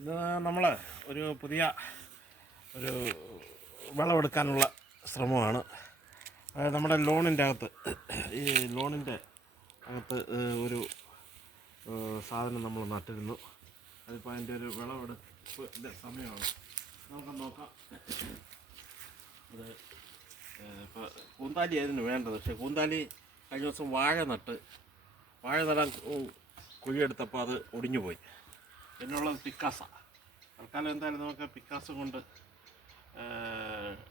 ഇത് നമ്മൾ ഒരു പുതിയ ഒരു വിളവെടുക്കാനുള്ള ശ്രമമാണ്. അതായത് നമ്മുടെ ലോണിൻ്റെ അകത്ത് ഈ ലോണിൻ്റെ അകത്ത് ഒരു സാധനം നമ്മൾ നട്ടിരുന്നു. അതിപ്പോൾ അതിൻ്റെ ഒരു വിളവെടുപ്പ് സമയമാണ്. നമുക്ക് നോക്കാം. അത് ഇപ്പോൾ കൂന്താലി ആയിരുന്നു വേണ്ടത്. പക്ഷേ കൂന്താലി കഴിഞ്ഞ ദിവസം വാഴ നടാൻ കുഴിയെടുത്തപ്പോൾ അത് ഒടിഞ്ഞു പോയി. പിന്നുള്ളത് പിക്കാസ. തൽക്കാലം എന്തായാലും നമുക്ക് പിക്കാസ കൊണ്ട്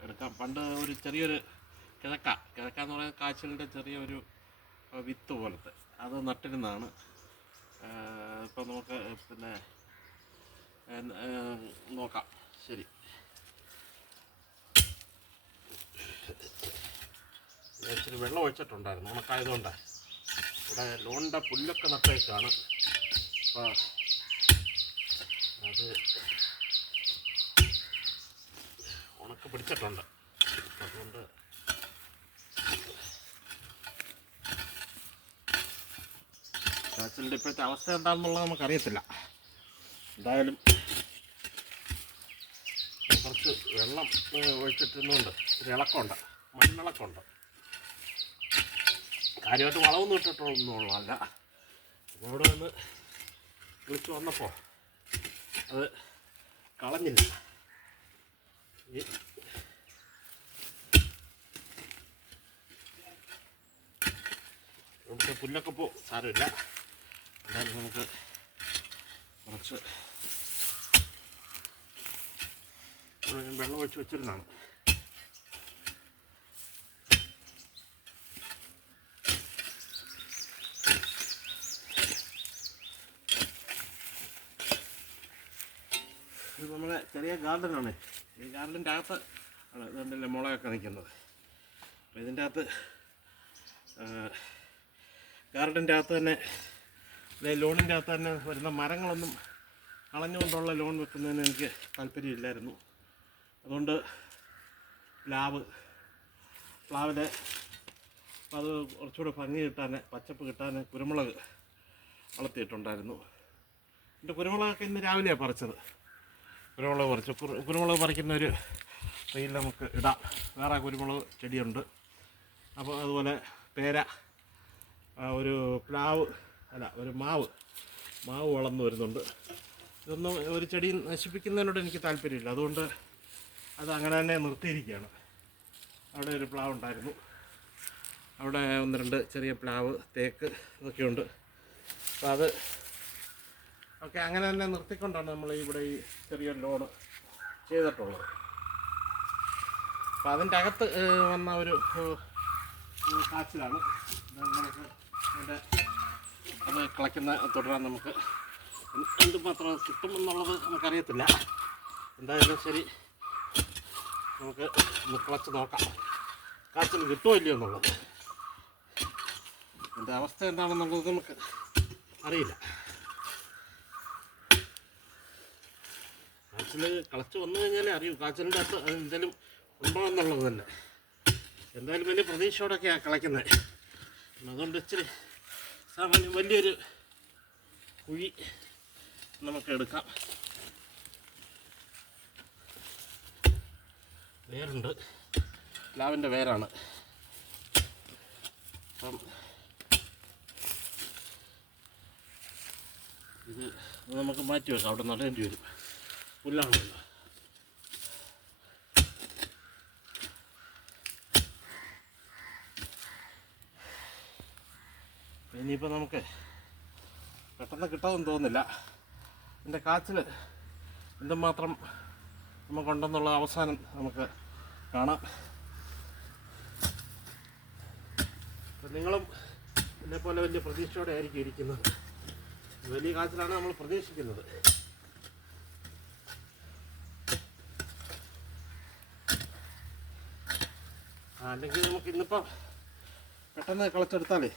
എടുക്കാം. പണ്ട് ഒരു ചെറിയൊരു കിഴക്ക എന്ന് പറയുന്നത് കാച്ചിലിൻ്റെ ചെറിയൊരു വിത്ത് പോലത്തെ അത് നട്ടിരുന്നതാണ്. ഇപ്പം നമുക്ക് പിന്നെ നോക്കാം. ശരി, ഇച്ചിരി വെള്ളം ഒഴിച്ചിട്ടുണ്ടായിരുന്നു ഉണക്കായതുകൊണ്ട്. ഇവിടെ ലോണിൻ്റെ പുല്ലൊക്കെ നട്ടേക്കാണ്. അപ്പോൾ അത് ഉണക്ക് പിടിച്ചിട്ടുണ്ട്. അതുകൊണ്ട് കാച്ചിലിൻ്റെ ഇപ്പോഴത്തെ അവസ്ഥ എന്താണെന്നുള്ളത് നമുക്കറിയത്തില്ല. എന്തായാലും കുറച്ച് വെള്ളം ഒഴിച്ചിട്ടുന്നുണ്ട്. ഒരു ഇളക്കമുണ്ട്, മണ്ണിളക്കമുണ്ട്. കാര്യമായിട്ട് വളമൊന്നും ഇട്ടിട്ടൊന്നുമുള്ളതല്ല. ഇവിടെ നിന്ന് വിളിച്ച് വന്നപ്പോൾ അത് കളഞ്ഞില്ല. ഇവിടുത്തെ പുല്ലൊക്കെ ഇപ്പോൾ സാരമില്ല. എന്തായാലും നമുക്ക് കുറച്ച് വെള്ളം ഒഴിച്ച് വെച്ചിരുന്നതാണ്. ഇത് നമ്മളെ ചെറിയ ഗാർഡനാണ്. ഈ ഗാർഡൻ്റെ അകത്ത് ആണ് ഇതുണ്ടല്ലേ മുളകൊക്കെ നിൽക്കുന്നത്. അപ്പോൾ ഇതിൻ്റെ അകത്ത് ഗാർഡൻ്റെ അകത്ത് തന്നെ ലോണിൻ്റെ അകത്ത് തന്നെ വരുന്ന മരങ്ങളൊന്നും കളഞ്ഞുകൊണ്ടുള്ള ലോൺ വെക്കുന്നതിന് എനിക്ക് താല്പര്യമില്ലായിരുന്നു. അതുകൊണ്ട് പ്ലാവിലെ അത് കുറച്ചുകൂടെ ഭംഗി കിട്ടാൻ, പച്ചപ്പ് കിട്ടാൻ കുരുമുളക് വളർത്തിയിട്ടുണ്ടായിരുന്നു. എൻ്റെ കുരുമുളകൊക്കെ ഇന്ന് രാവിലെയാണ് പറിച്ചത്. കുരുമുളക് പറിക്കുന്ന ഒരു റീൽ നമുക്ക് ഇടാം. വേറെ കുരുമുളക് ചെടിയുണ്ട്. അപ്പോൾ അതുപോലെ പേര, ഒരു ഒരു മാവ് വളർന്നു വരുന്നുണ്ട്. ഇതൊന്നും ഒരു ചെടി നശിപ്പിക്കുന്നതിനോട് എനിക്ക് താല്പര്യമില്ല. അതുകൊണ്ട് അത് അങ്ങനെ തന്നെ നിർത്തിയിരിക്കുകയാണ്. അവിടെ ഒരു പ്ലാവ് ഉണ്ടായിരുന്നു. അവിടെ 1-2 ചെറിയ പ്ലാവ്, തേക്ക് ഇതൊക്കെയുണ്ട്. അപ്പോൾ അത് ഓക്കെ അങ്ങനെ തന്നെ നിർത്തിക്കൊണ്ടാണ് നമ്മൾ ഇവിടെ ഈ ചെറിയൊരു ലോൺ ചെയ്തിട്ടുള്ളത്. അപ്പോൾ അതിൻ്റെ അകത്ത് വന്ന ഒരു കാച്ചിലാണ്. നമുക്ക് അത് കളയ്ക്കുന്ന തുടരാൻ നമുക്ക് എന്തുമാത്രം കിട്ടുമെന്നുള്ളത് നമുക്കറിയത്തില്ല. എന്തായാലും ശരി, നമുക്ക് ഒന്ന് കളച്ച് നോക്കാം കാച്ചിൽ കിട്ടുമോ ഇല്ലയോ എന്നുള്ളത്. എൻ്റെ അവസ്ഥ എന്താണെന്നുള്ളത് നമുക്ക് അറിയില്ല. കാച്ചിൽ കളച്ച് വന്നു കഴിഞ്ഞാലേ അറിയൂ കാച്ചിലിൻ്റെ അകത്ത് എന്തെങ്കിലും ഉണ്ടോ എന്നുള്ളത് തന്നെ. എന്തായാലും വലിയ പ്രതീക്ഷയോടൊക്കെയാണ് കളയ്ക്കുന്നത്. അതുകൊണ്ട് ഇച്ചിരി സാമാന്യം വലിയൊരു കുഴി നമുക്ക് എടുക്കാം. വേരുണ്ട്, പ്ലാവിൻ്റെ വേരാണ്. അപ്പം ഇത് നമുക്ക് മാറ്റി വെക്കാം. അവിടെ നടേണ്ടി വരും, പുല്ലാണല്ലോ. ഇനിയിപ്പോൾ നമുക്ക് പെട്ടെന്ന് കിട്ടാമെന്ന് തോന്നുന്നില്ല. എൻ്റെ കാച്ചിൽ എന്തുമാത്രം നമുക്കുണ്ടെന്നുള്ള അവസാനം നമുക്ക് കാണാം. അപ്പം നിങ്ങളും എന്നെപ്പോലെ വലിയ പ്രതീക്ഷയോടെ ആയിരിക്കും ഇരിക്കുന്നത്. വലിയ കാച്ചിലാണ് നമ്മൾ പ്രതീക്ഷിക്കുന്നത്. അല്ലെങ്കിൽ നമുക്ക് ഇന്നിപ്പോൾ പെട്ടെന്ന് കളച്ചെടുത്താലേ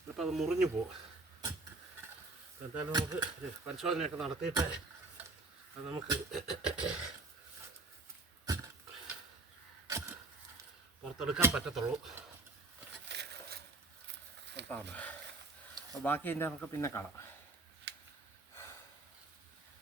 ഇന്നിപ്പോൾ അത് മുറിഞ്ഞു പോകും. എന്തായാലും നമുക്ക് ഒരു പരിശോധനയൊക്കെ നടത്തിയിട്ട് അത് നമുക്ക് പുറത്തെടുക്കാൻ പറ്റത്തുള്ളൂ. ബാക്കി നമുക്ക് പിന്നെ കാണാം.